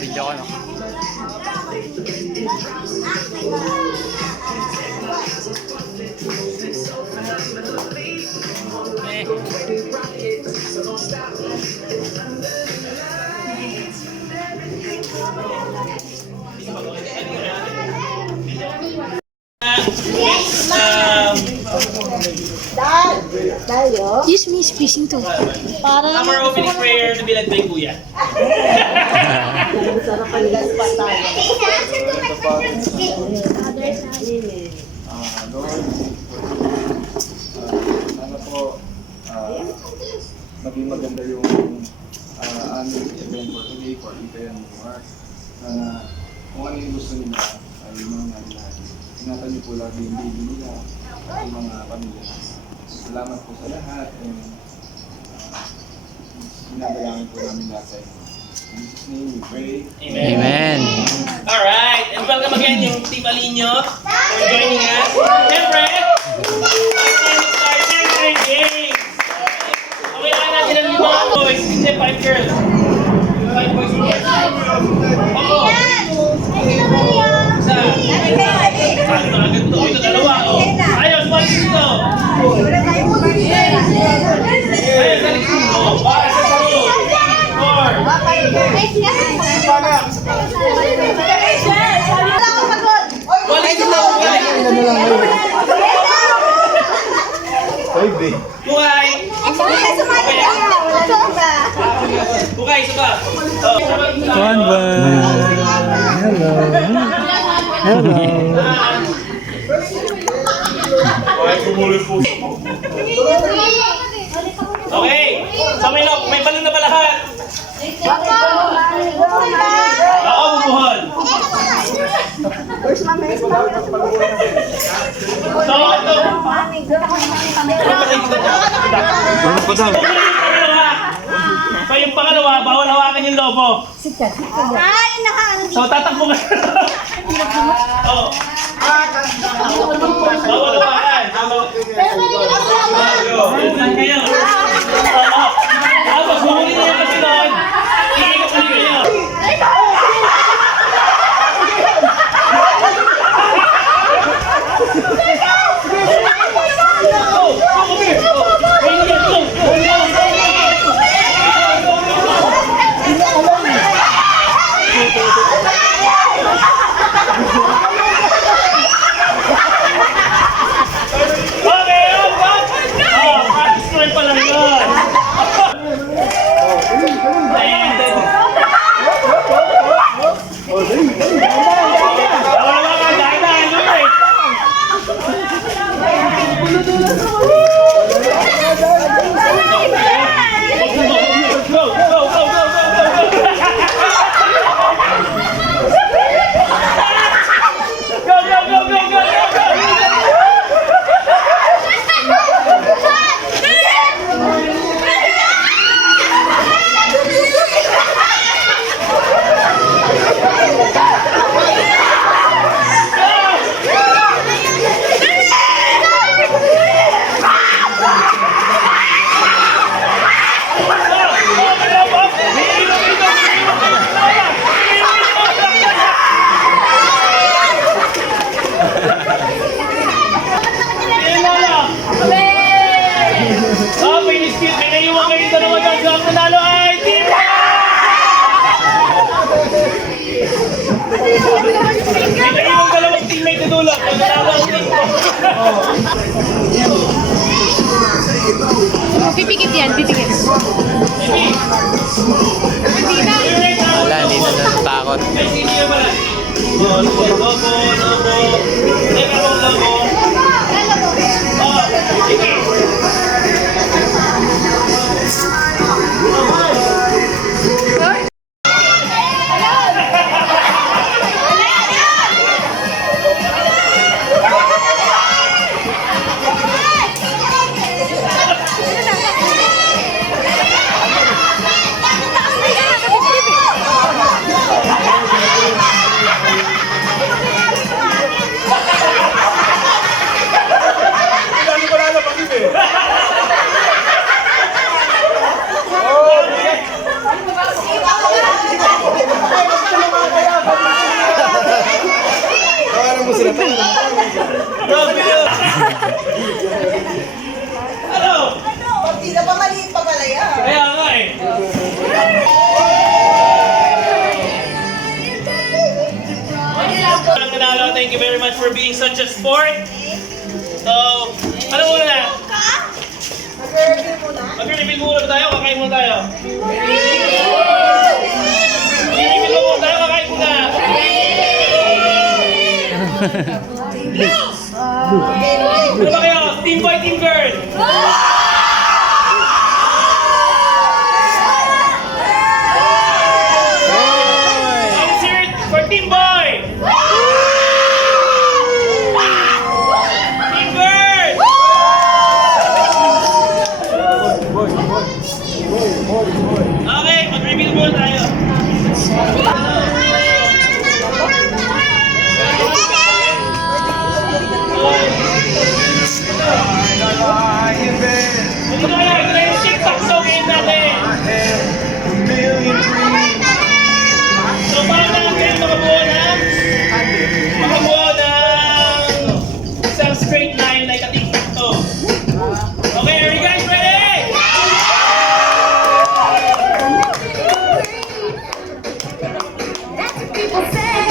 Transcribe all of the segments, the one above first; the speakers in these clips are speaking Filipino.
Video ko, no? Use me spacing to. Para Summer opening prayer to be led by Kuya. Lord, sana po maging maganda yung aming event for today for Ika and Mark. Sana kung ano yung gusto nila ay mga natin. Ingatan niyo po lagi yung baby nila at yung mga pamilya. Salamat po sa lahat and sinadalangin po namin lahat sa inyo. In Jesus' name we pray. Amen. Amen. Alright, and welcome again yung Team Alinyo for joining us. Siyempre, games. Okay na natin ang mga boys. Hindi, 5 girls. 5 boys. Oo. Isa. Sabi mga ganito. Ito dalawa. Ayos, 1 dito. Ayos, dali dito. Para sa sarong. 4. Balik ito. Balik. Bukay! Bukay, isa pa. Okay, sa may balon na ba lahat? Oo, bubuhon. So, ito. So, yung pangalawa, bawal hawakan yung lobo. So, tatakbo ka. Oo. Bawal hawakan. Saan kayo? Oo. Tapos, humuli niya kasi doon. Iikot ulit kayo. Pipikit yan, pipikit. Wala, hindi na natatakot. Bro, video! Ano? Hindi na pa maliit pa pala yan. Kaya nga eh. Manalo, thank you very much for being such a sport. So, ano muna na? Mag-reveal muna ba tayo? Kakain muna tayo. Mag-reveal muna tayo, kakain muna. Ano ba kayo? Team boy, team girl? Let's hear it for team boy! Team girl! Okay, mag-reveal muna tayo. Ito na yung TikTok song game natin. So, paano natin makabuo ng isang straight line like a TikTok to? Okay, are you guys ready?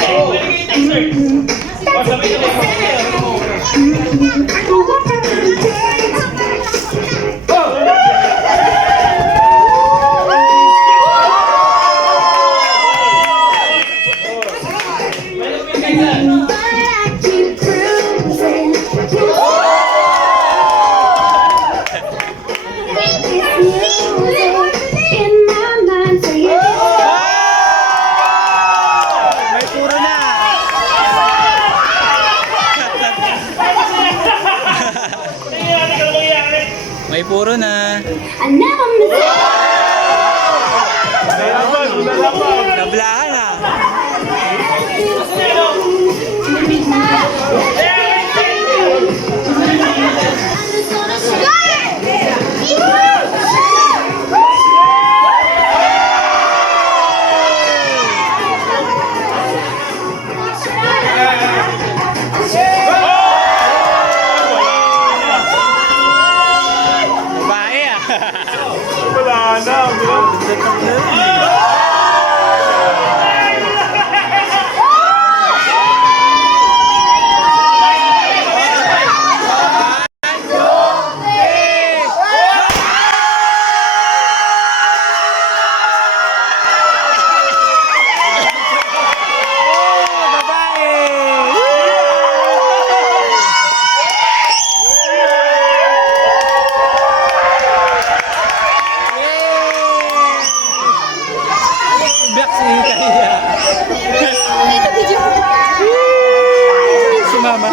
Okay, ready kayo next, sir? O, sabay na May puro na. May puro na. Nablahan ah. Babae ah. Wala na. Biyak si Kaya. Si Mama.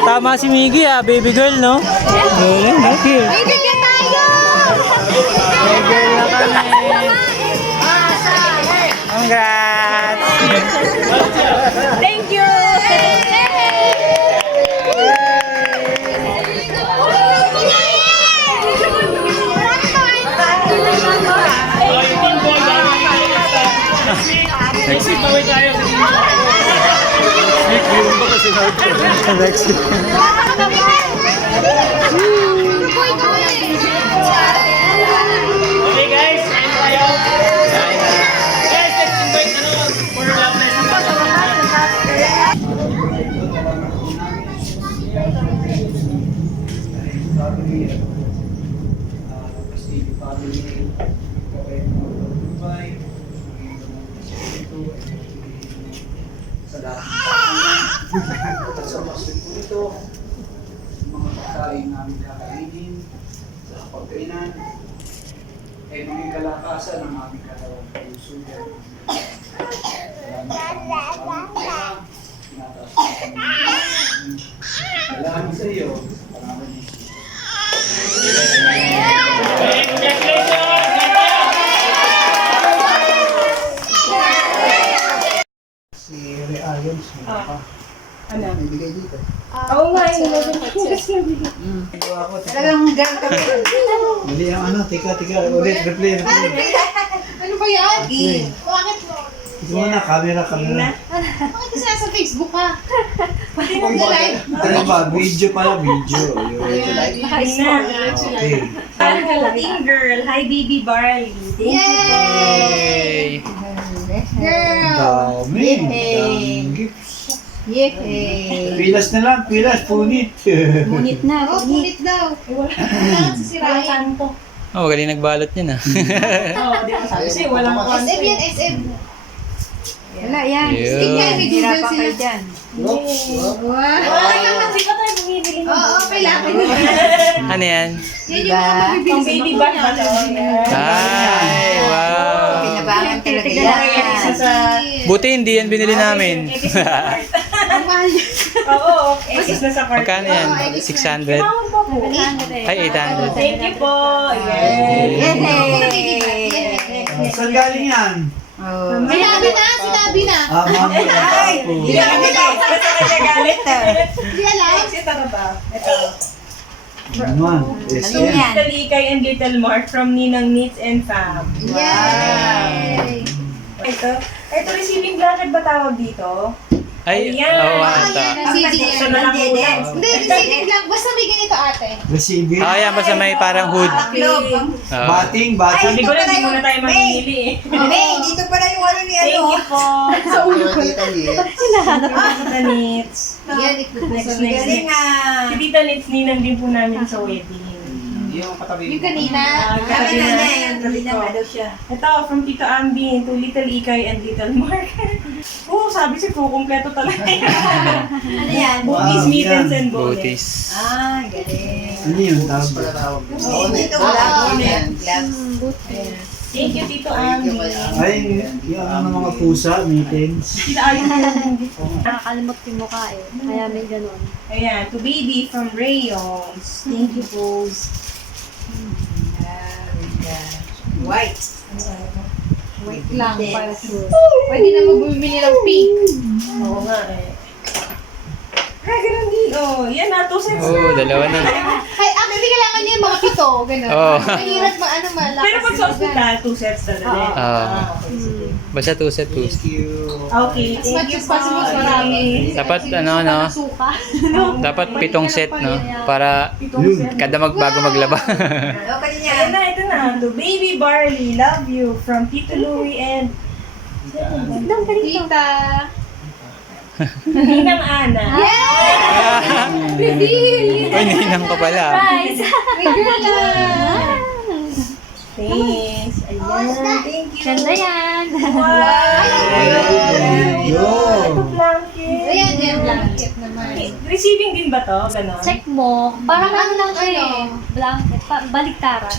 Tama si Miggy ah, baby girl no? Galing, no? Cute. Bibigyan tayo! Baby girl na kami. Congrats! Thank you! Next week, baway tayo. Next week. Okay guys, kain tayo. Guys, let's invite for love At sa pasit po ito, mga pagkain namin kakainin, sa pagkainan, ay maging kalakasan ng aming katawan kalusugan. Salamat sa iyo, pangalan ni Jesus. bibigay dito. Oo nga, yun. Talagang girl kami. Mali ang ano, tika, ulit, replay. Ano ba yan? Bakit mo? Ito muna, camera. Bakit kasi nasa Facebook ka? Pati mo live. Ano ba, video pala, video. Yun. Okay. Voting girl. Hi, baby Barley. Thank Yay! Girl! Dami. Daming gifts. Pilas na lang, punit. Punit na. Oh, punit daw. Wala sisirain. Oh, magaling nagbalot yan ah. Oo, di ba sabi sa'yo, walang SM yan, SM. Wala yan. Yun. May Google sila dyan. Wow! Kasi pa tayo bumibili mo. Oo, kailangan. Ano yan? Yan yung mga mabibili Pang sa baby bakla. bag ba to? Ay, wow. Pinabangan talaga Kaya isa sa... Buti hindi yan binili namin. Ang mahal yan. Oo, exis na sa cart. Magkano yan? 600? Ay, 800. Thank you po. Yes. Saan galing yan? Sinabi na. Ma'am. Sinabi na. Hindi alam. Ito na ba? Ito. Naman. Little Ikay and Little Mark from Ninang Knits and Fam. Yay! Ito receiving blanket ba tawag dito? Ay, Ayan. oo, ata. Receiving Ito na lang muna. Hindi, receiving lang. Basta may ganito ate. Receiving. Ah, yan, basta may parang hood. Oo. Bating. Hindi ko lang, hindi muna tayo mamimili eh. May, dito pala yung ano ni Thank you po. Sa ulo ko. Hinahanap ko Tita Knits. Yan, Next. Si Tita Knits, ninang din po namin sa wedding. Yung katabi. Yung kanina. Sabi na niya, Kanina nga daw siya. Ito, from Tito Ambi to Little Ikay and Little Mark. Sabi si Fu, kompleto talaga. Ano yan? Booties, mittens, and bowls. Butis. Ah, galing. Ano yun? Tawag. Dito wala. Gloves. Thank you, Tito Ambi. Ay, yung ano mga pusa, mittens. Tita Ayun din po. Nakakalimot yung mukha eh. Kaya may ganun. Ayan, to baby from Rayons. Thank you, Pose. White. Wait lang, para sure. Pwede na magbumili ng pink. Oo nga eh. Ay, ganun din. Yan na, 2 sets na. Oo, dalawa na. Ay, actually, kailangan niya yung mga pito. Ganun. Oo. Mahirap malakas. Pero pag sa hospital, 2 sets na din. Oo. Basta 2 set, 2 set. Okay, As thank much you as possible, marami. Dapat no? Suka. Dapat 7 set, no? Para Pitong set. kada bago maglaba. Ayan na, ito na. To Baby Barley, love you from Tito Louie and Tita. Ninang Ana. Reveal! Uy, ninang ka pala. May girl na. Thanks. Ayan, thank you. Ganda yan. Wow! Yo! Ito blanket. Ayan, yung blanket naman. Receiving din ba to? Ganon? Check mo. Parang ano lang siya eh. Blanket. Baliktaran.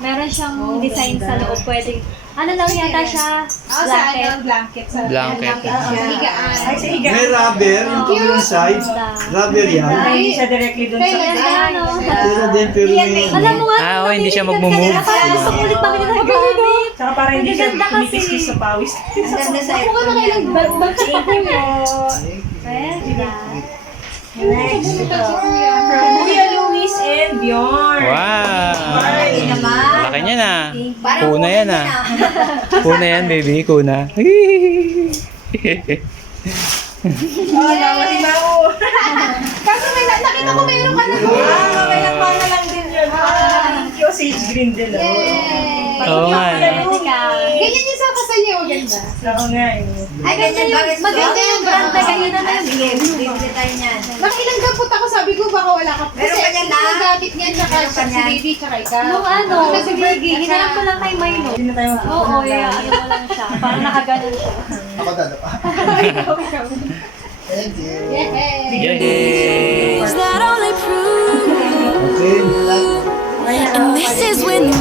Meron siyang design sa loob. Pwede. Ano lang yata siya? Blanket. Blanket. Sa Blanket. higaan. Ay, sa higa. May rubber, yung kabilang side. Rubber yan. Hindi siya directly doon sa... Ano? Pero din, pero may... Alam mo nga. Ah, hindi siya magmumove. Parang gusto ko ulit pamili ng gamit. Tsaka parang hindi siya Maganda kasi. kumikiskis sa pawis. Ang ganda sa Ako nga nakailang mag-check mo. Pwede. Next. From Kuya Luis and Bjorn. Wow! naman. Laki niya na. Parang Kuna yan ah. Kuna yan, baby. Kuna. Nawa si Mau. Kaso may nakita ko meron ka na doon. May nagpana lang din yun. Thank you, Sage Green din. Yay! Oo nga. Ganyan yung sa kasal niya, maganda. Oo nga eh. Ay, ganyan ba? Maganda yung brand na ganyan na lang. Bibili tayo niyan. Nakailang gapot ako, sabi ko baka wala ka. Meron ka niyan na? Kasi gamit niyan, tsaka si baby, tsaka ikaw. Nung ano, si Biggie, hinarap ko lang kay Milo. Hindi na tayo Oo, ano mo lang siya. Parang nakaganon siya. Ako dadapa. Thank you. Yay! That only proves Okay. and this is when